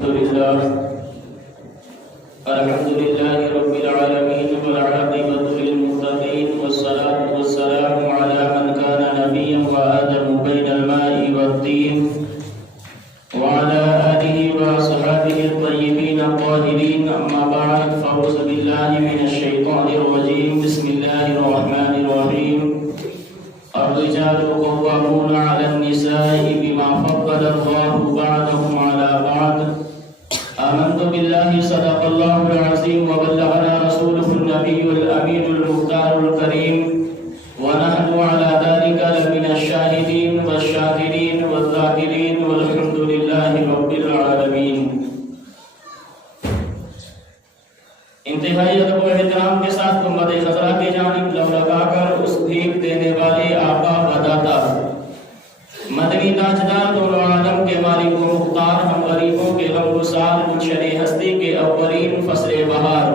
الحمد لله رب العالمين والعاقبة للمتقين والصلاة والسلام على من كان نبيا وآدم بين الماء والطين وعلى آله وصحبه الطيبين الطاهرين. أما بعد فأعوذ بالله من الشيطان الرجيم. بسم الله الرحمن الرحيم. الرجال قوامون على النساء بما فضل الله بعضهم على بعض. آمنت بالله صدق الله العظيم وبلغنا رسوله النبي الأمين المختار الكريم ونحن على ذلك لمن الشاهدين والشاكرين والذاكرين والحمد لله رب العالمين. انتہائی ادب و احترام کے ساتھ گنبد خضرا کی جانب لو لگا کر اس بھیک دینے والے آقا و داتا مدنی تاجدار دونوں عالم کے مالک و مختار ہم غریبوں کے غم گسار منشر ہستی کے اولین فصل بہار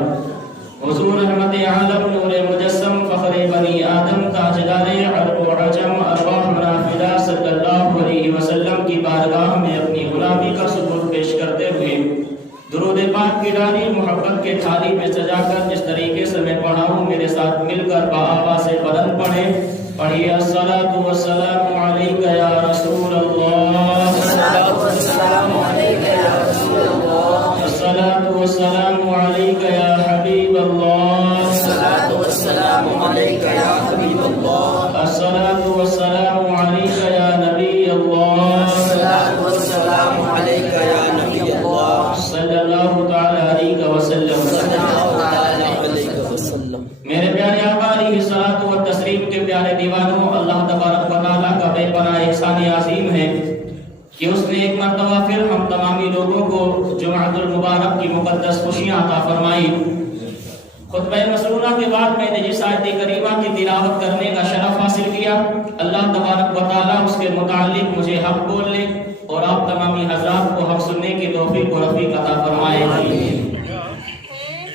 حضور رحمت عالم نور مجسم فخر بنی آدم تاجدار عرب و عجم ارواح منافدہ صلی اللہ علیہ وسلم کی بارگاہ میں اپنی غلامی کا ثبوت پیش کرتے ہوئے درود پاک کی ڈالی محبت کے تھالی میں سجا کر جس طریقے سے میں پڑھاؤں میرے ساتھ مل کر بآواز بلند پڑھیں. پڑھیے الصلاۃ والسلام علیک یا رسول اللہ، الصلاۃ والسلام علیک یا رسول اللہ، الصلاۃ والسلام علیک یا حبیب اللہ، الصلاۃ والسلام علیک یا حبیب اللہ، الصلاۃ والسلام علیک یا نبی اللہ، الصلاۃ والسلام علیک یا نبی اللہ، صلی اللہ تعالی علیہ وسلم. میرے پیارے آقا علیہ الصلوۃ والتسلیم کے پیارے دیوانوں، اللہ تبارک و تعالیٰ کا بے پناہ احسان عظیم ہے کہ اس نے ایک مرتبہ پھر ہم تمامی لوگوں کو جمعۃ المبارک کی مقدس خوشیاں عطا فرمائی. خطبہ مسنونہ کے بعد میں نے جس آیت کریمہ کی تلاوت کرنے کا شرف حاصل کیا، اللہ تبارک و تعالیٰ اس کے متعلق مجھے حق بولنے اور آپ تمامی حضرات کو حق سننے کی توفیق و رفیق عطا فرمائے.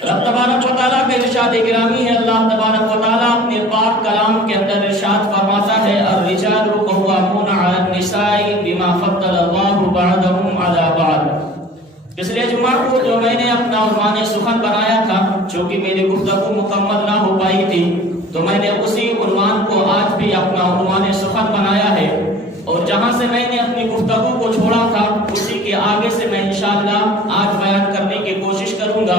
رب تبارک و تعالیٰ کے ارشاد گرامی ہے. اللہ تبارک و تعالیٰ اپنے پاک کلام کے اندر ارشاد فرماتا ہے الرجال قوامون علی النساء بما فضل اللہ بعضهم علی بعض. پچھلے جمعہ کو جو میں نے اپنا عنوان سخن بنایا تھا، چونکہ میری گفتگو مکمل نہ ہو پائی تھی، تو میں نے اسی عنوان کو آج بھی اپنا عنوان سخن بنایا ہے، اور جہاں سے میں نے اپنی گفتگو کو چھوڑا تھا اسی کے آگے سے میں انشاءاللہ آج بیان کرنے کی کوشش کروں گا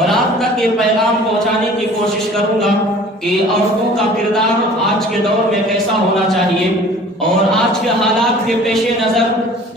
اور آپ تک یہ پیغام پہنچانے کی کوشش کروں گا کہ عورتوں کا کردار آج کے دور میں کیسا ہونا چاہیے، اور آج کے حالات کے پیش نظر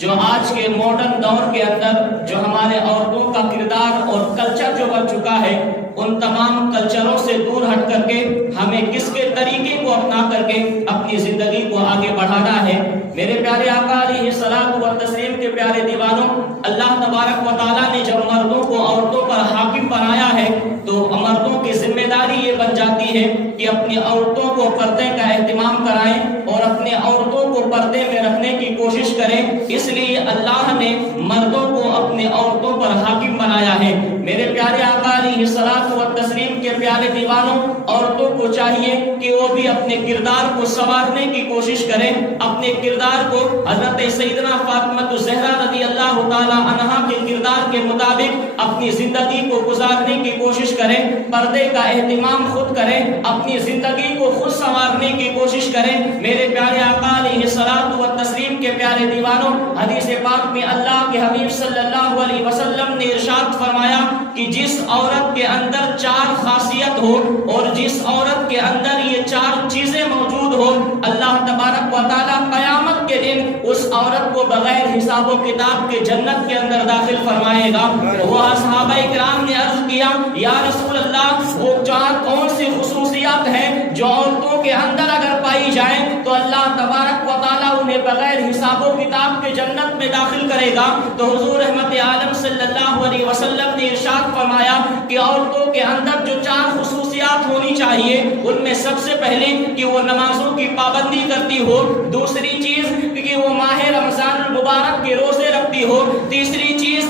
جو آج کے ماڈرن دور کے اندر جو ہمارے عورتوں کا کردار اور کلچر جو بن چکا ہے، ان تمام کلچروں سے دور ہٹ کر کے ہمیں کس کے طریقے کو اپنا کر کے اپنی زندگی کو آگے بڑھانا ہے. میرے پیارے آقا علیہ الصلوۃ والتسلیم کے پیارے دیوانوں، اللہ تبارک و تعالیٰ نے جب مردوں کو عورتوں پر حاکم بنایا ہے تو مردوں کی ذمہ داری یہ بن جاتی ہے کہ اپنی عورتوں کو پردے کا اہتمام کرائیں اور اپنے عورتوں کو پردے میں رکھنے کی کوشش کریں. اس لیے اللہ نے مردوں کو اپنے عورتوں پر حاکم بنایا ہے. میرے پیارے آقا علیہ الصلوۃ والتسلیم کے پیارے دیوانوں، عورتوں کو چاہیے کہ وہ بھی اپنے کردار کو سنوارنے کی کوشش کریں، اپنے کردار کو حضرت سیدنا فاطمہ الزہرا رضی اللہ تعالی عنہا کے کردار کے مطابق اپنی زندگی کو گزارنے کی کوشش کریں، پردے کا اہتمام خود کریں، اپنی زندگی کو خود سنوارنے کی کوشش کریں. میرے پیارے آقا علیہ الصلوۃ والتسلیم کے پیارے دیوانوں، حدیث پاک میں اللہ کے حبیب صلی اللہ علیہ وسلم نے ارشاد فرمایا کہ جس عورت کے اندر 4 خاصیت ہو اور جس عورت کے اندر یہ 4 چیزیں موجود ہو، اللہ تبارک و تعالیٰ قیامت کے دن اس عورت کو بغیر حساب و کتاب کے جنت کے اندر داخل فرمائے گا. وہ صحابہ کرام نے عرض کیا یا رسول اللہ، وہ 4 کون سی خصوصیات ہیں جو عورتوں کے اندر اگر پائی جائیں تو اللہ تبارک و تعالیٰ انہیں بغیر حساب و کتاب کے جنت میں داخل کرے گا؟ تو حضور رحمت عالم صلی اللہ علیہ وسلم نے ارشاد فرمایا کہ عورتوں کے اندر جو 4 خصوصیات ہونی چاہیے ان میں سب سے پہلے کہ وہ نمازوں کی پابندی کرتی ہو، دوسری چیز کہ وہ ماہ رمضان المبارک کے روزے رکھتی ہو، تیسری چیز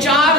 4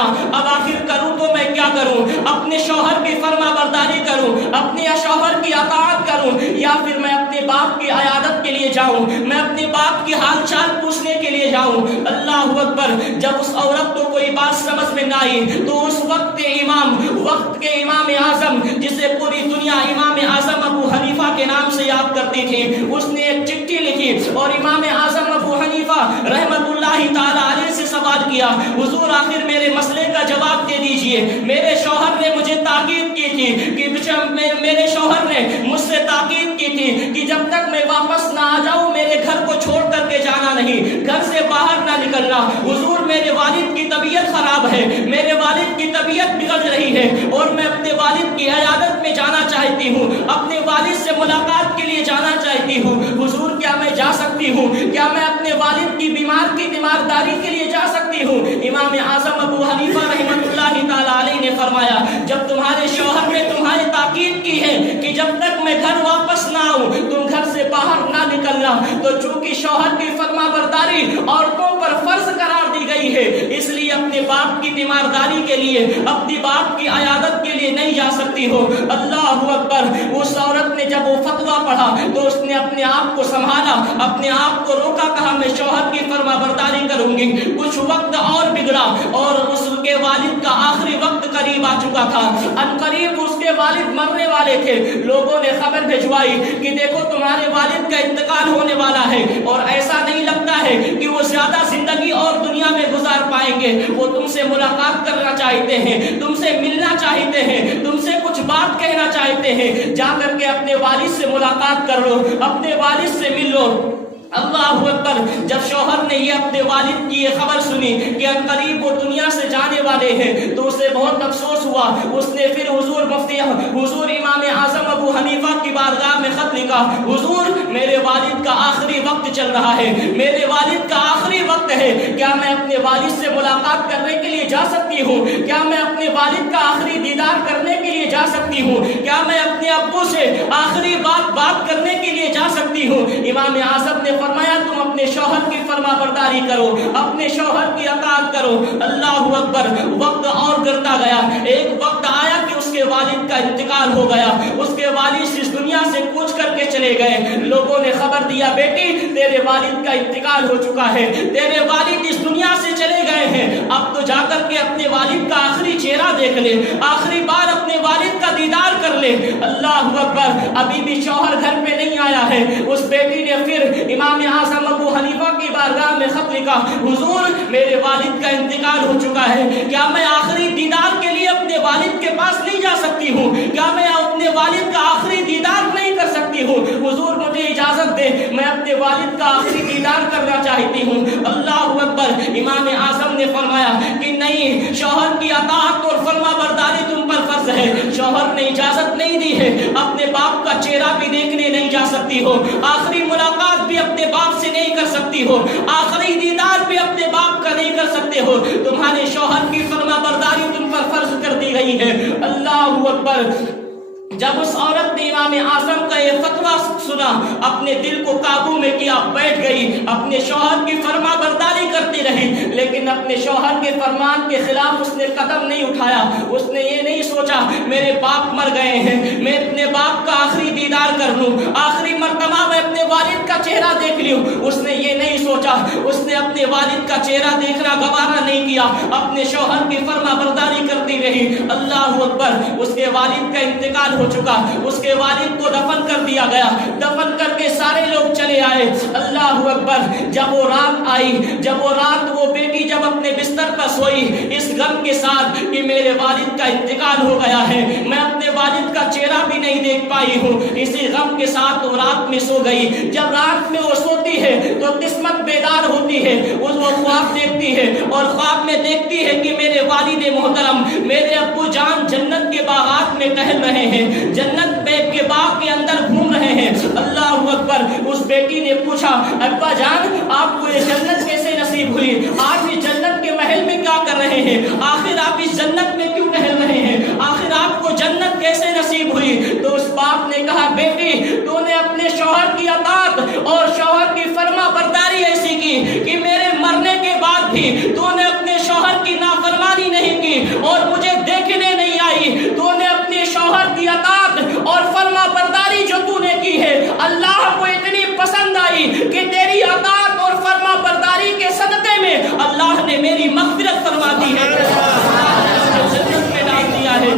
نکلنا. اب آخر کروں تو میں کیا کروں؟ اپنے شوہر کی فرما برداری کروں، اپنے شوہر کی اطاعت کروں، یا پھر میں اپنے باپ کی عیادت کے لیے جاؤں، میں اپنے باپ کی حال چال پوچھنے کے لیے جاؤں؟ اللہ اکبر. جب اس عورت کو کوئی بات سمجھ میں نہ آئی تو اس وقت کے امام اعظم، جسے پوری دنیا امام اعظم ابو حنیفہ کے نام سے یاد کرتی تھی، اس نے ایک چٹھی لکھی اور امام اعظم ابو حنیفہ رحمت اللہ تعالی علیہ سے سوال کیا، حضور آخر میرے مسئلے کا جواب دے دیجئے. میرے شوہر نے مجھے تاکید کی تھی کہ میرے شوہر نے مجھ سے تاکید کی تھی کہ جب تک میں واپس نہ آ جاؤں میرے گھر کو چھوڑ کر کے جانا نہیں، گھر سے باہر نہ نکلنا. حضور میرے والد کی طبیعت خراب ہے، میرے والد کی طبیعت بگڑ رہی ہے اور میں اپنے والد کی عیادت میں جانا چاہتی ہوں، اپنے والد سے ملاقات کے لیے جانا چاہتی ہوں. حضور کیا میں جا سکتی ہوں؟ کیا میں اپنے والد کی بیمار کی تیمارداری کے لیے جا سکتی ہوں؟ امام اعظم ابو حنیفہ رحمۃ اللہ تعالی علیہ نے فرمایا، جب تمہارے شوہر نے تمہاری تاکید کی ہے کہ جب تک میں گھر واپس نہ آؤں تم گھر سے باہر نہ نکلنا، تو چونکہ شوہر کی فرما برداری عورتوں پر فرض قرار دی گئی ہے، اس لیے اپنے باپ کی تیمارداری کے لیے، اپنی باپ کی عیادت کے لیے نہیں جا سکتی ہو. اللہ اکبر. اس عورت نے جب وہ فتویٰ پڑھا تو اس نے اپنے آپ کو سنبھالا، اپنے آپ کو روکا، کہا میں شوہر کی فرما برداری کروں گی. کچھ وقت اور بگڑا اور اس کے والد کا آخری وقت قریب آ چکا تھا. ان قریب اس کے والد مرنے والے تھے. لوگوں نے خبر بھجوائی کہ دیکھو تمہارے والد کا انتقال ہونے والا ہے اور ایسا نہیں لگتا ہے کہ وہ زیادہ زندگی اور دنیا میں گزار پائیں گے. وہ تم سے ملاقات کرنا چاہتے ہیں، تم سے ملنا چاہتے ہیں، تم سے کچھ بات کہنا چاہتے ہیں. جا کر کے اپنے والد سے ملاقات کر لو، اپنے والد سے مل لو. اللہ اکبر. جب شوہر نے یہ اپنے والد کی یہ خبر سنی کہ ان قریب وہ دنیا سے جانے والے ہیں تو اسے بہت افسوس ہوا. اس نے پھر حضور امام اعظم ابو حنیفہ کی بارگاہ میں خط لکھا، حضور میرے والد کا آخری وقت چل رہا ہے، میرے والد کا آخری وقت ہے، کیا میں اپنے والد سے ملاقات کرنے کے لیے جا سکتی ہوں؟ کیا میں اپنے والد کا آخری دیدار کرنے کے لیے جا سکتی ہوں؟ کیا میں اپنے ابو سے آخری بات کرنے کے لیے جا سکتی ہوں؟ امام اعظم نے فرمایا تم اپنے شوہر کی فرما برداری کرو، اپنے شوہر کی اطاعت کرو. اللہ اکبر. وقت اور گزرتا گیا. ایک وقت آیا کہ اس کے والد کا انتقال ہو گیا، اس کے والد اس دنیا سے کوچ کر کے چلے گئے. لوگوں نے خبر دیا بیٹی تیرے والد کا انتقال ہو چکا ہے، تیرے والد اس دنیا سے چلے گئے ہیں، اب تو جا کر کے اپنے والد کا آخری چہرہ دیکھ لے، آخری بار اپنے والد کا دیدار کر لے. اللہ اکبر. ابھی بھی شوہر گھر پہ نہیں آیا ہے. اس بیٹی نے پھر امام اعظم ابو حنیفہ کی بارگاہ میں خط لکھا، حضور میرے والد کا انتقال ہو چکا ہے، کیا میں آخری دیدار کے لیے اپنے والد کے پاس نہیں جا سکتی ہوں؟ کیا میں اپنے والد کا آخری دیدار نہیں کر سکتی ہوں؟ حضور مجھے اجازت دے، میں اپنے والد کا آخری دیدار کرنا چاہتی ہوں. اللہ اکبر. امام اعظم نے فرمایا کہ نہیں، شوہر کی اطاعت اور فرما برداری تم پر فرض ہے. شوہر نے اجازت نہیں دی ہے، اپنے باپ کا چہرہ بھی دیکھنے نہیں جا سکتی ہو، آخری ملاقات بھی اپنے باپ سے نہیں کر سکتی ہو، آخری دیدار بھی اپنے باپ کا نہیں کر سکتے ہو. تمہارے شوہر کی فرما برداری تم پر فرض کر دی گئی ہے. اللہ اکبر. جب اس عورت نے امام اعظم کا یہ فتویٰ سنا، اپنے دل کو قابو میں کیا، بیٹھ گئی، اپنے شوہر کی فرما برداری کرتی رہی، لیکن اپنے شوہر کے فرمان کے خلاف اس نے قدم نہیں اٹھایا. اس نے یہ نہیں سوچا میرے باپ مر گئے ہیں، میں اپنے باپ کا آخری دیدار کر لوں، آخری مرتبہ میں اپنے والد کا چہرہ دیکھ لوں. اس نے یہ نہیں سوچا. اس نے اپنے والد کا چہرہ دیکھنا گوارا نہیں کیا، اپنے شوہر کی فرما برداری کرتی رہی. اللہ اکبر. اس کے والد کا انتقال ہو چکا، اس کے والد کو دفن کر دیا گیا. دفن کر کے سارے لوگ چلے آئے. اللہ اکبر. جب وہ رات آئی، جب وہ رات وہ بیٹی جب اپنے بستر پر سوئی اس غم کے ساتھ کہ میرے والد کا انتقال ہو گیا ہے، میں اپنے والد کا چہرہ بھی نہیں دیکھ پائی ہوں، اسی غم کے ساتھ وہ رات میں سو گئی. جب رات میں وہ سوتی ہے تو قسمت بیدار ہوتی ہے، وہ خواب دیکھتی ہے اور خواب میں دیکھتی ہے کہ میرے والد محترم، میرے ابو جان جنت کے باغات میں ٹہل رہے ہیں، جنت کے باغ کے اندر گھوم رہے ہیں. اللہ اکبر. اس بیٹی نے پوچھا ابا جان آپ کو یہ جنت کیسے نصیب ہوئی؟ آپ اس جنت کے محل میں کیا کر رہے ہیں؟ آخر آپ اس جنت میں کیوں ٹہل رہے ہیں؟ آخر آپ کو جنت کیسے نصیب ہوئی؟ تو اس باپ نے کہا بیٹی تو نے اپنے شوہر کی اطاعت اور شوہر کی فرما برداری ایسی کی کہ میرے مرنے کے بعد بھی تو نے اپنے شوہر کی نافرمانی نہیں واللہ کہ تیری اطاعت اور فرما برداری کے صدقے میں اللہ نے میری مغفرت فرما دی ہے، جنت میں ڈال دیا ہے۔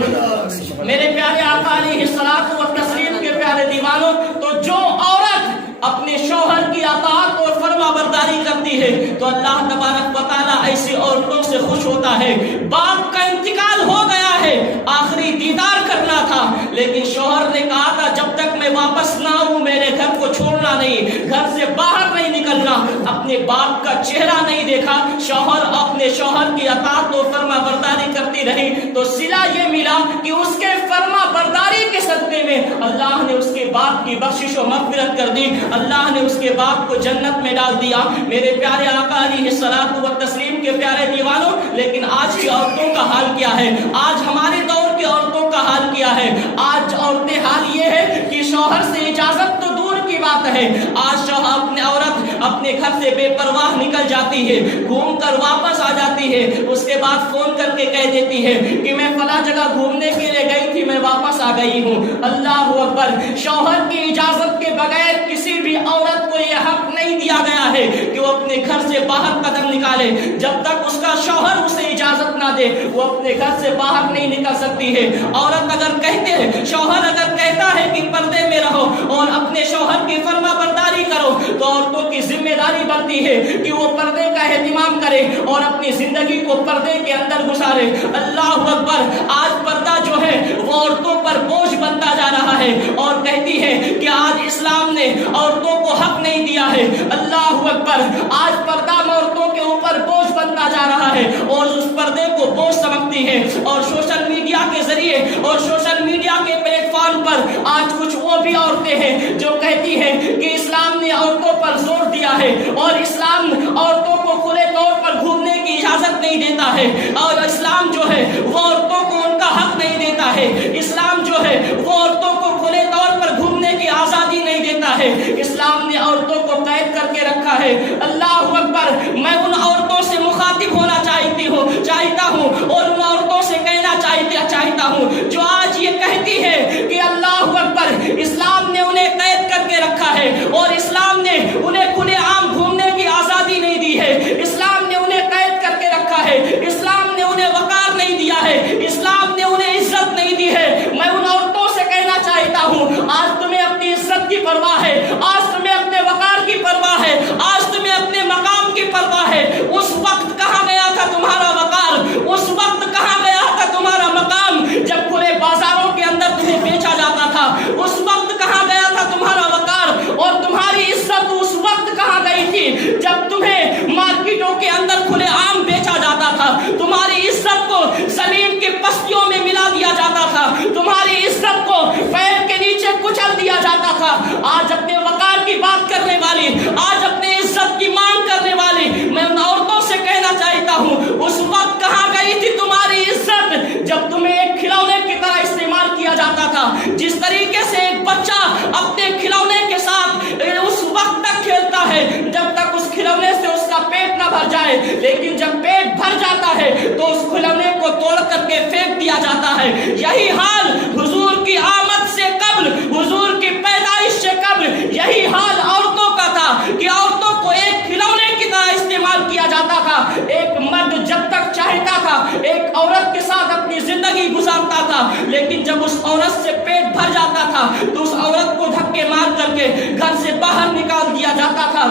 میرے پیارے آقا علیہ الصلوۃ والتسلیم کے پیارے دیوانوں، تو جو عورت اپنے شوہر کی اطاعت اور فرما برداری کرتی ہے تو اللہ تبارک و تعالیٰ ایسی عورتوں سے خوش ہوتا ہے۔ باپ کا انتقال ہو گیا ہے، آخری دیدار کرنا تھا، لیکن شوہر نے کہا تھا جب تک میں واپس نہ آؤں میرے گھر کو چھوڑنا نہیں، گھر سے باہر نہیں نکلنا۔ اپنے باپ کا چہرہ نہیں دیکھا، شوہر اپنے شوہر کی اطاعت اور فرما برداری کرتی رہی، تو صلہ یہ ملا کہ اس کے فرما برداری کے صدقے میں اللہ نے اس کے باپ کی بخشش و مغفرت کر دی، اللہ نے اس کے باپ کو جنت میں ڈال دیا۔ میرے پیارے آقا علیہ الصلوۃ والتسلیم کے پیارے دیوانوں، لیکن آج کی عورتوں کا حال کیا ہے؟ آج ہمارے دور کی عورتوں کا حال کیا ہے؟ آج عورتیں حال یہ ہے کہ شوہر سے اجازت تو دور کی بات ہے، آج شوہر اپنے عورت اپنے گھر سے بے پرواہ نکل جاتی ہے، گھوم کر واپس آ جاتی ہے، اس کے بعد فون کر کے کہہ دیتی ہے کہ میں فلاں جگہ گھومنے کے لیے گئی تھی، میں واپس آ گئی ہوں۔ اللہ اکبر! شوہر کی اجازت کے بغیر کسی بھی عورت کو یہ حق نہیں دیا گیا ہے کہ وہ اپنے گھر سے باہر قدم نکالے، جب تک اس کا شوہر اسے اجازت نہ دے وہ اپنے گھر سے باہر نہیں نکل سکتی ہے۔ عورت اگر کہتے ہیں، شوہر اگر کہتا ہے کہ پردے میں رہو اور اپنے شوہر کی فرما برداری کرو، تو عورتوں کی ذمہ داری بنتی ہے کہ وہ پردے کا اہتمام کرے اور اپنی زندگی کو پردے کے اندر گزارے۔ اللہ اکبر! آج پردہ جو ہے وہ عورتوں پر بوجھ بنتا جا رہا ہے، اور کہتی ہے کہ آج اسلام نے عورتوں کو حق نہیں دیا ہے۔ اللہ اکبر! آج پردہ عورتوں کے اوپر بوجھ بنتا جا رہا ہے اور اس پردے کو بوجھ سمجھتی ہے، اور سوشل میڈیا کے ذریعے اور سوشل میڈیا کے پلیٹ فارم پر آج کچھ وہ بھی عورتیں ہیں جو کہتی ہیں کہ اسلام نے عورتوں پر زور دیا ہے اور اسلام عورتوں کو کھلے طور پر گھومنے کی اجازت نہیں دیتا ہے، اور اسلام جو ہے وہ عورتوں کو ان کا حق نہیں دیتا ہے، اسلام جو ہے وہ عورتوں کو کھلے طور پر گھومنے کی آزادی نہیں دیتا ہے، اسلام نے عورتوں کو قید کر کے رکھا ہے۔ اللہ اکبر! میں ان عورتوں سے مخاطب ہونا چاہتا ہوں اور ان عورتوں سے کہنا چاہتا ہوں جو آج یہ کہتی ہے کہ اللہ اکبر اسلام نے انہیں قید کر کے رکھا ہے اور اسلام نے انہیں کھلے عام گھومنے کی آزادی نہیں دی ہے، اسلام نے انہیں قید کر کے رکھا ہے، اسلام نے انہیں وقار نہیں دیا ہے، اسلام نے انہیں عزت نہیں دی ہے۔ میں ان عورتوں سے کہنا چاہتا ہوں آج تمہیں اپنی عزت کی پرواہ ہے، آج تمہیں اپنے وقار کی پرواہ ہے، آج تمہیں اپنے مقام کی پرواہ ہے۔ اس وقت کہاں گیا تھا تمہارا وقار؟ اس وقت کہاں گیا تھا تمہارا مقام جب کھلے بازاروں کے اندر تمہیں بیچا جاتا تھا؟ اس وقت کہاں گیا تھا تمہارا وقار اور تمہاری عزت؟ اس وقت کہاں گئی تھی جب تمہیں مارکیٹوں کے اندر کھلے عام بیچا جاتا تھا؟ تمہاری عزت کو زمین کی پستیوں میں ملا دیا جاتا تھا، تمہاری عزت کو پیر کے نیچے کچل دیا جاتا تھا۔ آج اپنے وقار کی بات کرنے والی، آج اپنے عزت کی مانگ کرنے والی میں ان عورتوں سے کہنا چاہتا ہوں اس وقت کہاں گئی تھی تمہاری عزت جب تمہیں ایک کھلونے کی طرح استعمال کیا جاتا تھا؟ جس طریقے سے ایک بچہ اپنے کھلونے کے ساتھ اس وقت تک کھیلتا ہے جب تک اس کھلونے سے اس کا پیٹ نہ بھر جائے، لیکن جب پیٹ بھر جاتا ہے تو اس کھلونے کو توڑ کر کے پھینک دیا جاتا ہے۔ یہی حال حضور کی آمد سے قبل، حضور کی پیدائش سے قبل یہی حال عورتوں کا تھا کہ عورتوں کو ایک کھلونے کی طرح استعمال کیا جاتا تھا۔ ایک مرد جب تک چاہتا تھا ایک عورت کے ساتھ اپنی زندگی گزارتا تھا، لیکن جب اس عورت سے پیٹ بھر جاتا تھا تو اس عورت کو دھکے مار کر کے گھر سے باہر نکال دیا جاتا تھا۔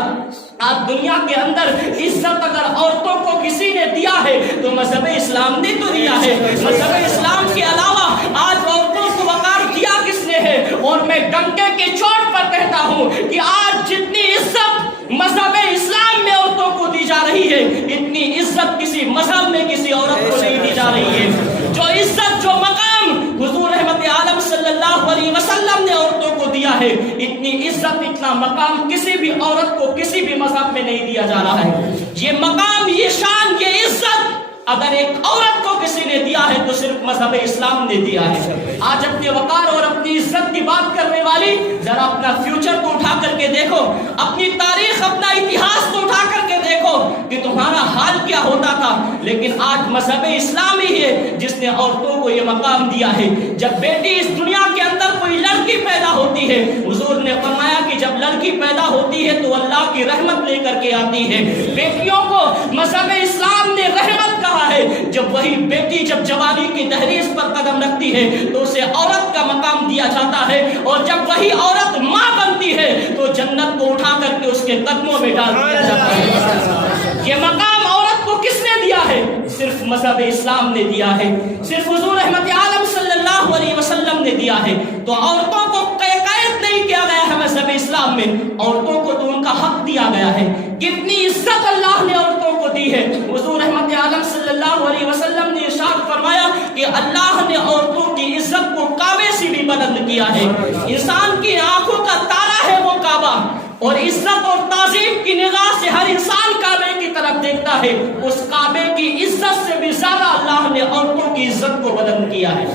آج دنیا کے اندر عزت اگر عورتوں کو کسی نے دیا ہے تو مذہب اسلام نے تو دیا ہے۔ مذہب اسلام کے علاوہ آج عورتوں کو وقار دیا کس نے ہے؟ اور میں ڈنکے کی چوٹ پر کہتا ہوں کہ آج جتنی عزت مذہب اسلام میں عورتوں کو دی جا رہی ہے اتنی عزت کسی مذہب میں کسی عورت کو نہیں دی جا رہی ہے۔ جو عزت، جو مقام حضور رحمت عالم صلی اللہ علیہ وسلم نے عورتوں کو دیا ہے، اتنی عزت، اتنا مقام کسی بھی عورت کو کسی بھی مذہب میں نہیں دیا جا رہا ہے۔ یہ مقام، یہ شان، یہ عزت اگر ایک عورت کو کسی نے دیا ہے تو صرف مذہب اسلام نے دیا ہے۔ آج اپنے وقار اور اپنی عزت کی بات کرنے والی ذرا اپنا فیوچر کو اٹھا کر کے دیکھو، اپنی تاریخ، اپنا اتہاس کو اٹھا کر کے دیکھو کہ تمہارا حال کیا ہوتا تھا۔ لیکن آج مذہب اسلام ہی ہے جس نے عورتوں کو یہ مقام دیا ہے۔ جب بیٹی اس دنیا کے اندر کوئی لڑکی پیدا ہوتی ہے، حضور نے فرمایا کہ جب لڑکی لڑکی پیدا ہوتی ہے تو اللہ کی رحمت لے کر کے آتی ہے. بیٹیوں کو مذہب اسلام نے رحمت کہا ہے. جب وہی بیٹی جب جوانی کی دہلیز پر قدم رکھتی ہے تو اسے عورت کا مقام دیا جاتا ہے, اور جب وہی عورت ماں بنتی ہے تو جنت کو اٹھا کر کے اس کے قدموں میں ڈال دیا جاتا ہے. یہ مقام عورت کو کس نے دیا ہے؟ صرف مذہب اسلام نے دیا ہے, صرف حضور رحمت عالم صلی اللہ علیہ وسلم نے دیا ہے. تو عورتوں کو قید نہیں کیا گیا ہے مذہب اسلام میں, عورتوں کو تو ان کا حق دیا گیا ہے. کتنی عزت اللہ نے عورتوں کو دی ہے. حضور رحمت عالم صلی اللہ علیہ وسلم نے ارشاد فرمایا کہ اللہ نے عورتوں کی عزت کو کعبے سے بھی بلند کیا ہے. انسان کی آنکھوں کا تارا ہے وہ کعبہ, اور عزت اور تعظیم کی نگاہ سے ہر انسان کعبے کی طرف دیکھتا ہے. اس کعبے کی عزت سے بھی زیادہ اللہ نے عورتوں کی عزت کو بلند کیا ہے.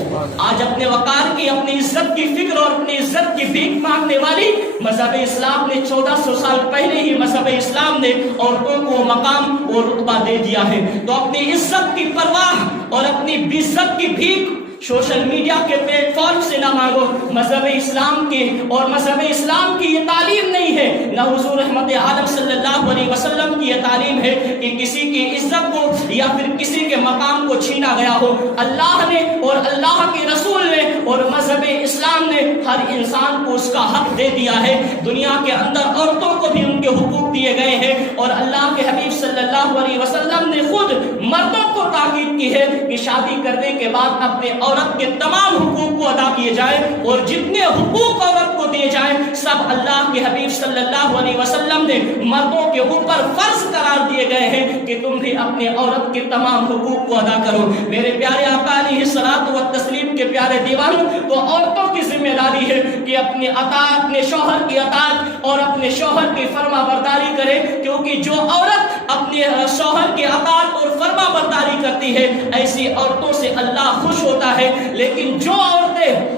آج اپنے وقار کی, اپنی عزت کی فکر اور اپنی عزت کی بھیک مانگنے والی مذہب اسلام نے 1400 سال پہلے ہی مذہب اسلام نے عورتوں کو مقام اور رتبہ دے دیا ہے. تو اپنی عزت کی پرواہ اور اپنی عزت کی بھیک سوشل میڈیا کے پلیٹ فارم سے نہ مانگو. مذہب اسلام کے اور مذہب اسلام کی یہ تعلیم نہیں ہے, نہ حضور رحمت عالم صلی اللہ علیہ وسلم کی یہ تعلیم ہے کہ کسی کی عزت کو یا پھر کسی کے مقام کو چھینا گیا ہو. اللہ نے اور اللہ کے رسول نے اور مذہب اسلام نے ہر انسان کو اس کا حق دے دیا ہے. دنیا کے اندر عورتوں کو بھی ان کے حقوق دیے گئے ہیں, اور اللہ کے حبیب صلی اللہ علیہ وسلم نے خود مردوں کو تاکید کی ہے کہ شادی کرنے کے بعد اپنے عورت کے تمام حقوق کو ادا کیے جائیں, اور جتنے حقوق عورت کو دیے جائیں سب اللہ کے حبیب صلی اللہ علیہ وسلم نے مردوں کے اوپر فرض قرار دیے گئے ہیں کہ تم بھی اپنے عورت کے تمام حقوق کو ادا کرو. میرے پیارے آقا علیہ الصلوۃ والتسلیم کے پیارے دیوانوں, تو عورتوں کی ذمہ داری ہے کہ اپنے اطاعت, اپنے شوہر کی اطاعت اور اپنے شوہر کی فرما برداری کرے, کیونکہ جو عورت اپنے شوہر کی اطاعت اور فرما برداری کرتی ہے ایسی عورتوں سے اللہ خوش ہوتا ہے. لیکن جو عورتیں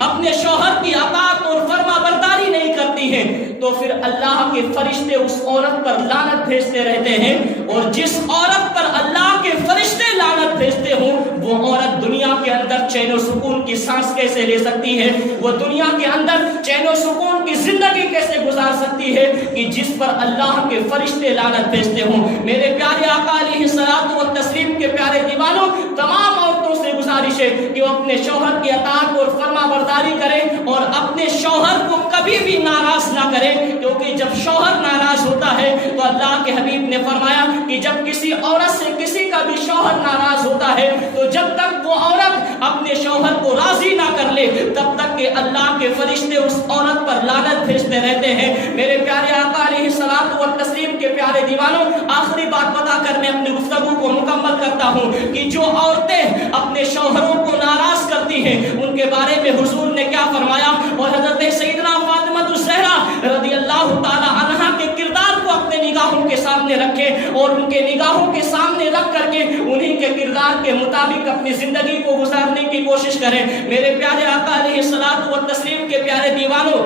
اپنے شوہر کی اطاعت اور فرما برداری نہیں کرتی ہیں تو پھر اللہ کے فرشتے اس عورت پر لعنت بھیجتے رہتے ہیں, اور جس عورت پر اللہ کے فرشتے لعنت بھیجتے ہوں وہ عورت دنیا کے اندر چین و سکون کی سانس کیسے لے سکتی ہے, وہ دنیا کے اندر چین و سکون کی زندگی کیسے گزار سکتی ہے کہ جس پر اللہ کے فرشتے لعنت بھیجتے ہوں. میرے پیارے آقا علیہ الصلوۃ والتسلیم کے پیارے دیوانوں, تمام عورتوں سے گزارش ہے کہ وہ اپنے شوہر کی اطاعت اور فرما برداری کریں اور اپنے شوہر کو کبھی بھی ناراض نہ کریں, کیونکہ جب شوہر ناراض ہوتا ہے تو اللہ کے حبیب نے فرمایا کہ جب کسی عورت سے کسی کا بھی شوہر ناراض ہوتا ہے تو جب تک وہ عورت اپنے شوہر کو راضی نہ کر لے تب تک کہ اللہ کے فرشتے اس عورت پر لعنت بھیجتے رہتے ہیں. میرے پیارے آقا علیہ الصلوۃ والتسلیم کے پیارے دیوانوں, آخری بات بتا کر میں اپنی گفتگو کو مکمل کرتا ہوں کہ جو عورتیں اپنے شوہروں کو ناراض کرتی ہیں ان کے بارے میں حضور نے کیا فرمایا, اور حضرت سیدنا فاطمہ الزہرا رضی اللہ تعالی عنہا کے کردار کو اپنے نگاہوں کے سامنے رکھیں اور ان کے نگاہوں کے سامنے رکھ کر کے انہی کے کردار کے مطابق اپنی زندگی کو گزارنے کی کوشش کریں. میرے پیارے آقا علیہ الصلوۃ والتسلیم کے پیارے دیوانوں,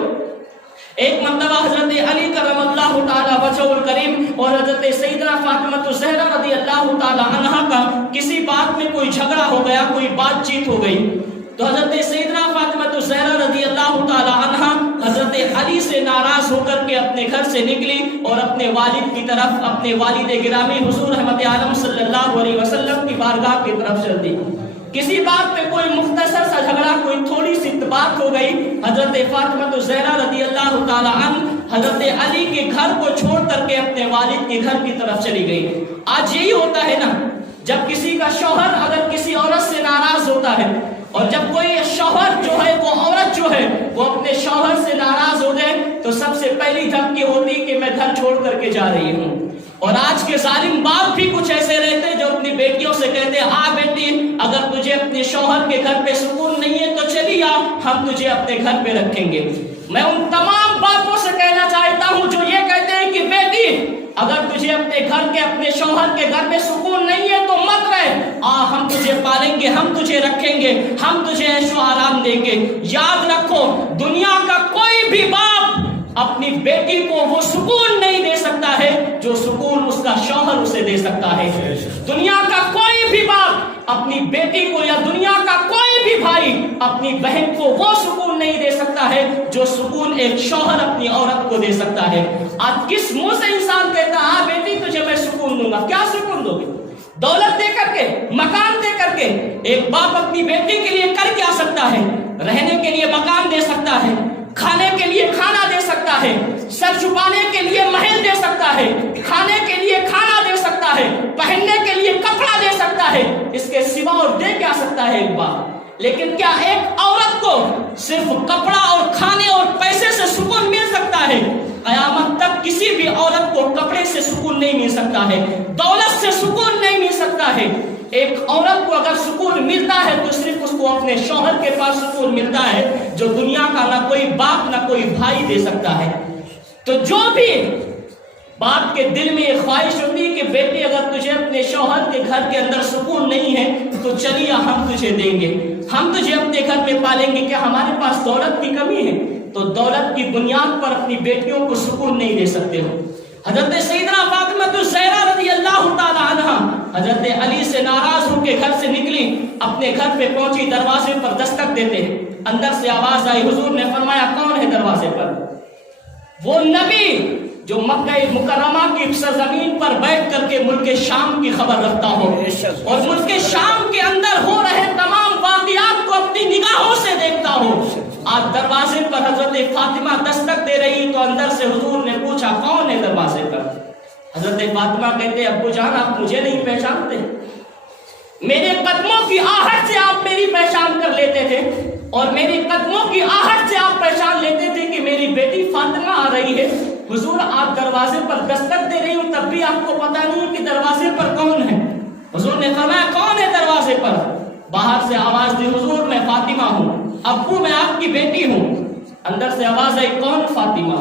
ایک مرتبہ حضرت علی کرم اللہ تعالی وجہہ الکریم اور حضرت سیدنا فاطمہ الزہرا رضی اللہ تعالی عنہا کا کسی بات میں کوئی جھگڑا ہو گیا, کوئی بات چیت ہو گئی. تو حضرت سیدنا فاطمہ الزہرا رضی اللہ تعالی عنہا حضرت علی سے ناراض ہو کر کے اپنے گھر سے نکلی اور اپنے والد کی طرف, اپنے والد گرامی حضور رحمت عالم صلی اللہ علیہ وسلم کی بارگاہ کی طرف چل دی. کسی بات پہ کوئی مختصر سا جھگڑا, کوئی تھوڑی سی بات ہو گئی. حضرت فاطمہ الزہرا رضی اللہ تعالی عنہ حضرت علی کے گھر کو چھوڑ کر کے اپنے والد کے گھر کی طرف چلی گئی. آج یہی ہوتا ہے نا, جب کسی کا شوہر اگر کسی عورت سے ناراض ہوتا ہے اور جب کوئی شوہر جو ہے وہ عورت جو ہے وہ اپنے شوہر سے ناراض ہو جائے تو سب سے پہلی دھمکی ہوتی کہ میں گھر چھوڑ کر کے جا رہی ہوں. اور آج کے ظالم باپ بھی کچھ ایسے رہتے ہیں جو اپنی بیٹیوں سے کہتے ہیں, ہاں بیٹی اگر تجھے اپنے شوہر کے گھر پہ سکون نہیں ہے تو چلی آ, ہم تجھے اپنے گھر پہ رکھیں گے. میں ان تمام باپوں سے کہنا چاہتا ہوں جو یہ کہتے ہیں کہ بیٹی اگر تجھے اپنے گھر کے, اپنے شوہر کے گھر میں سکون نہیں ہے تو مت رہ, ہم تجھے پالیں گے, ہم تجھے رکھیں گے, ہم تجھے عیش و آرام دیں گے. یاد رکھو دنیا کا کوئی بھی باپ اپنی بیٹی کو وہ سکون نہیں دے سکتا ہے جو سکون اس کا شوہر اسے دے سکتا ہے. دنیا کا کوئی بھی باپ اپنی بیٹی کو یا دنیا کا کوئی بھی بھائی اپنی بہن کو وہ سکون نہیں دے سکتا ہے جو سکون ایک شوہر اپنی عورت کو دے سکتا ہے۔ آج کس منہ سے انسان کہتا ہے ہاں بیٹی تجھے میں سکون دوں گا؟ کیا سکون دو گے؟ دولت دے کر کے، مکان دے کر کے؟ ایک باپ اپنی بیٹی کے لیے کر کیا سکتا ہے؟ رہنے کے لیے مکان دے سکتا ہے، کھانے کے لیے کھانا دے سکتا ہے، سر چھپانے کے لیے محل دے سکتا ہے، کھانے کے لیے کھانا دے سکتا ہے، پہننے کے لیے کپڑا دے سکتا ہے، اس کے سوا اور دے کیا سکتا ہے ایک باپ؟ لیکن کیا ایک عورت کو صرف کپڑا اور کھانے اور پیسے سے سکون مل سکتا ہے؟ قیامت تک کسی بھی عورت کو کپڑے سے سکون نہیں مل سکتا ہے، دولت سے سکون نہیں مل سکتا ہے۔ ایک عورت کو اگر سکون ملتا ہے تو صرف اس کو اپنے شوہر کے پاس سکون ملتا ہے، جو دنیا کا نہ کوئی باپ نہ کوئی بھائی دے سکتا ہے۔ تو جو بھی باپ کے دل میں یہ خواہش ہوتی ہے کہ بیٹی اگر تجھے اپنے شوہر کے گھر کے اندر سکون نہیں ہے تو چلیے ہم تجھے دیں گے، ہم تجھے اپنے گھر میں پالیں گے، کیا ہمارے پاس دولت کی کمی ہے؟ تو دولت کی بنیاد پر اپنی بیٹیوں کو سکون نہیں دے سکتے ہو۔ حضرت سیدنا فاطمہ الزہرا رضی اللہ تعالی عنہ حضرت علی سے ناراض ہو کے گھر سے نکلی، اپنے گھر پہ پہنچی، دروازے پر دستک دیتے ہیں، اندر سے آواز آئی، حضور نے فرمایا کون ہے دروازے پر؟ وہ نبی جو مکہ مکرمہ کی سرزمین پر بیٹھ کر کے ملک شام کی خبر رکھتا ہو اور ملک شام کے اندر ہو رہے تمام واقعات کو اپنی نگاہوں سے دیکھتا ہو۔ آج دروازے پر حضرت فاطمہ دستک دے رہی تو اندر سے حضور نے پوچھا کون ہے دروازے پر؟ حضرت فاطمہ کہتے ابو جان آپ مجھے نہیں پہچانتے؟ میرے قدموں کی آہٹ سے آپ میری پہچان کر لیتے تھے، اور میری قدموں کی آہٹ سے آپ پہچان لیتے تھے کہ میری بیٹی فاطمہ آ رہی ہے۔ حضور آپ دروازے پر دستک دے رہی ہوں تب بھی آپ کو پتا نہیں کہ دروازے پر کون ہے؟ حضور نے فرمایا کون ہے دروازے پر؟ باہر سے آواز دی حضور میں فاطمہ ہوں، ابو میں آپ کی بیٹی ہوں۔ اندر سے آواز آئی کون فاطمہ؟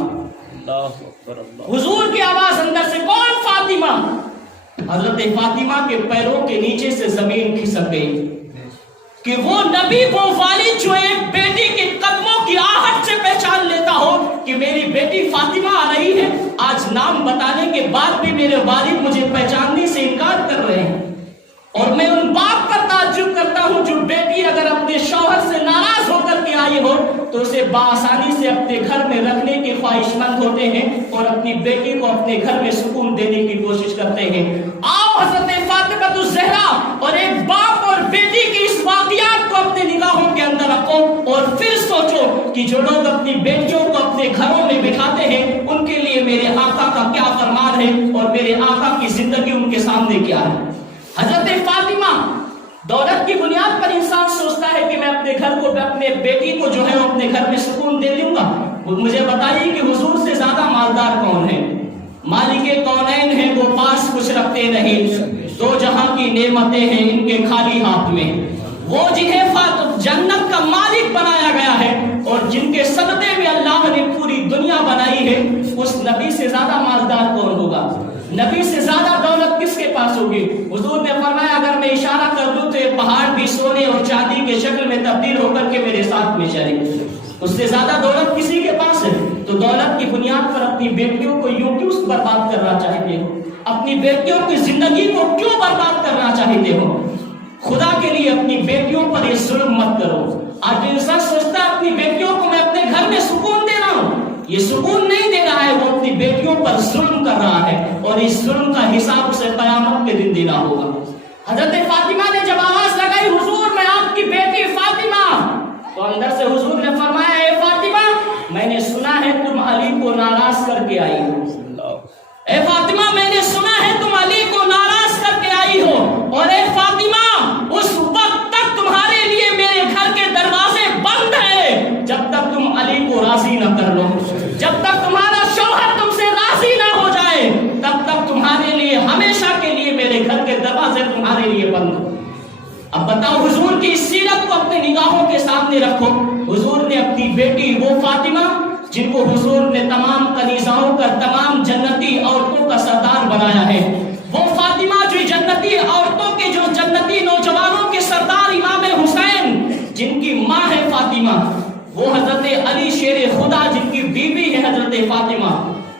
حضور کی آواز اندر سے کون فاطمہ؟ حضرت فاطمہ کے پیروں کے نیچے سے زمین کھسک گئی کہ وہ نبی وہ والد جو ایک بیٹی کے قدموں کی آہٹ سے پہچان لیتا ہو کہ میری بیٹی فاطمہ آ رہی ہے، آج نام بتانے کے بعد بھی میرے والد مجھے پہچاننے سے انکار کر رہے ہیں۔ اور میں ان باپ پر تعجب کرتا ہوں جو بیٹی اگر اپنے شوہر سے ناراض ہو کر کے آئی ہو تو اسے بآسانی سے اپنے گھر میں رکھنے کے خواہش مند ہوتے ہیں اور اپنی بیٹی کو اپنے گھر میں سکون دینے کی کوشش کرتے ہیں۔ آؤ حضرت فاطمہ الزہرا اور ایک باپ اور بیٹی کے اس واقعات کو اپنے نگاہوں کے اندر رکھو اور پھر سوچو کہ جو لوگ اپنی بیٹیوں کو اپنے گھروں میں بٹھاتے ہیں ان کے لیے میرے آقا کا کیا فرمان ہے اور میرے آقا کی زندگی ان کے سامنے کیا ہے۔ حضرت فاطمہ دولت کی بنیاد پر انسان سوچتا ہے کہ میں اپنے گھر کو اپنے بیٹی کو جو ہے اپنے گھر میں سکون دے دوں گا۔ مجھے بتائیے کہ حضور سے زیادہ مالدار کون ہے؟ مالک کونین ہیں وہ پاس کچھ رکھتے نہیں، دو جہاں کی نعمتیں ہیں ان کے خالی ہاتھ میں، وہ جنہیں جنت کا مالک بنایا گیا ہے اور جن کے صدقے میں اللہ نے پوری دنیا بنائی ہے، اس نبی سے زیادہ مالدار کون ہوگا؟ نبی سے زیادہ دولت کس کے پاس ہوگی؟ حضور نے فرمایا اگر میں اشارہ کر دوں تو یہ پہاڑ بھی سونے اور چاندی کے شکل میں تبدیل ہو کر کے میرے ساتھ میں چلے، اس سے زیادہ دولت کسی کے پاس ہے؟ تو دولت کی بنیاد پر اپنی بیٹیوں کو یوں کیوں برباد کرنا چاہتے ہو؟ اپنی بیٹیوں کی زندگی کو کیوں برباد کرنا چاہتے ہو؟ خدا کے لیے اپنی بیٹیوں پر یہ ظلم مت کرو۔ آج انسان سوچتا ہے اپنی بیٹیوں کو میں اپنے گھر میں سکون دے رہا ہوں، یہ سکون نہیں دے رہا ہے، وہ اپنی بیٹیوں پر ظلم کر رہا ہے اور اس ظلم کا حساب اسے قیامت کے دن دینا ہوگا۔ حضرت فاطمہ نے جب آواز لگائی حضور میں آپ کی بیٹی فاطمہ، تو اندر سے حضور نے فرمایا اے فاطمہ میں نے سنا ہے تم علی کو ناراض کر کے آئی ہو، اے فاطمہ میں نے سنا ہے تم علی کو ناراض کر کے آئی ہو، اور اے فاطمہ اس وقت تک تمہارے لیے میرے گھر کے دروازے بند ہیں جب تک تم علی کو راضی نہ کر لو، جب تک تمہارا شوہر تم سے راضی نہ ہو جائے تب تک تمہارے لیے ہمیشہ کے لیے میرے گھر کے دروازے تمہارے لیے بند۔ اب بتاؤ حضور کی سیرت کو اپنے نگاہوں کے سامنے رکھو۔ حضور نے اپنی بیٹی وہ فاطمہ جن کو حضور نے تمام کنیزاؤں کا تمام جنتی عورتوں کا سردار بنایا ہے، وہ فاطمہ جو جنتی عورتوں کے جو جنتی نوجوانوں کے سردار امام حسین جن کی ماں ہے فاطمہ، وہ حضرت علی شیر خدا جن کی بیوی ہے حضرت فاطمہ،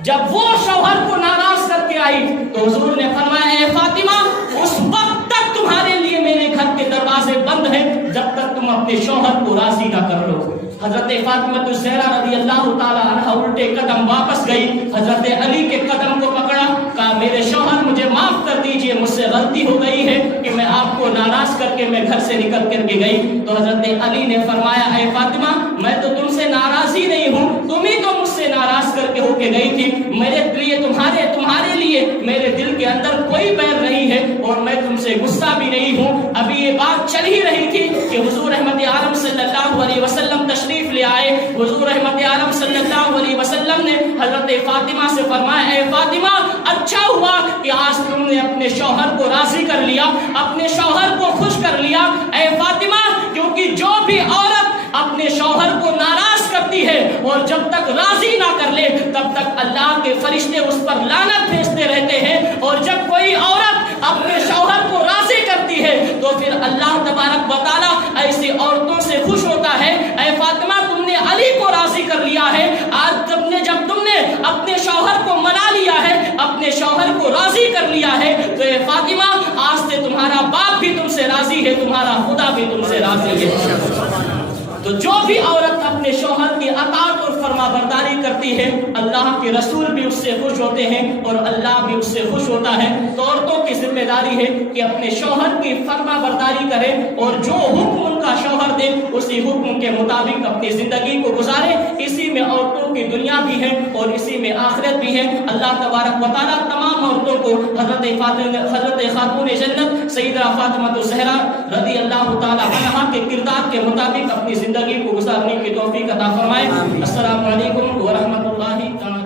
جب وہ شوہر کو ناراض کر کے آئی تو حضور نے فرمایا اے فاطمہ اس وقت تک تمہارے لیے میرے گھر کے دروازے بند ہیں جب تک تک تم اپنے شوہر کو راضی نہ کر لو۔ حضرت فاطمہ الزہرا رضی اللہ تعالی عنہ الٹے قدم واپس گئی، حضرت علی کے قدم کو پکڑا، کہا میرے شوہر مجھے معاف کر دیجئے، مجھ سے غلطی ہو گئی ہے کہ میں آپ کو ناراض کر کے میں گھر سے نکل کر کے گئی۔ تو حضرت علی نے فرمایا اے فاطمہ میں تو تم سے ناراض ہی نہیں ہوں، تم ہی تو مجھ سے ناراض کر کے ہو کے گئی تھی، میرے لیے تمہارے لیے میرے دل کے اندر کوئی بیر نہیں ہے اور میں تم سے غصہ بھی نہیں ہوں۔ ابھی یہ بات چل ہی رہی تھی کہ حضور رحمت عالم صلی اللہ علیہ وسلم تشریف لے آئے۔ حضور رحمت عالم صلی اللہ علیہ وسلم نے حضرت فاطمہ سے فرمایا اے فاطمہ اچھا ہوا کہ آج تم نے اپنے شوہر کو راضی کر لیا، اپنے شوہر کو خوش کر لیا اے فاطمہ، کیونکہ جو بھی عورت اپنے شوہر کو ناراض کرتی ہے اور جب تک راضی نہ کر لے تب تک اللہ کے فرشتے اس پر لعنت بھیجتے رہتے ہیں، اور جب کوئی عورت اپنے شوہر کو راضی کرتی ہے تو پھر اللہ تبارک و تعالی ایسی عورتوں سے خوش ہوتا ہے۔ اے فاطمہ تم نے علی کو راضی کر لیا ہے، آج جب تم نے اپنے شوہر کو منا لیا ہے، اپنے شوہر کو راضی کر لیا ہے، تو اے فاطمہ آج سے تمہارا باپ بھی تم سے راضی ہے، تمہارا خدا بھی تم سے راضی ہے۔ تو جو بھی عورت اپنے شوہر کی اطاعت اور فرما برداری کرتی ہے اللہ کے رسول بھی اس سے خوش ہوتے ہیں اور اللہ بھی اس سے خوش ہوتا ہے۔ تو عورتوں کی ذمہ داری ہے کہ اپنے شوہر کی فرما برداری کرے اور جو حکم ان کا شوہر دے اسی حکم کے مطابق اپنی زندگی کو گزارے۔ اسی میں عورتوں کی دنیا بھی ہے اور اسی میں آخرت بھی ہے۔ اللہ تبارک و تعالیٰ تمام عورتوں کو حضرت خاتون جنت سیدہ فاطمہ الزہرا رضی اللہ تعالیٰ عنہا کے کردار کے مطابق اپنی زندگی کو گزارنے کی توفیق عطا فرمائے۔ السلام علیکم ورحمۃ اللہ تعالیٰ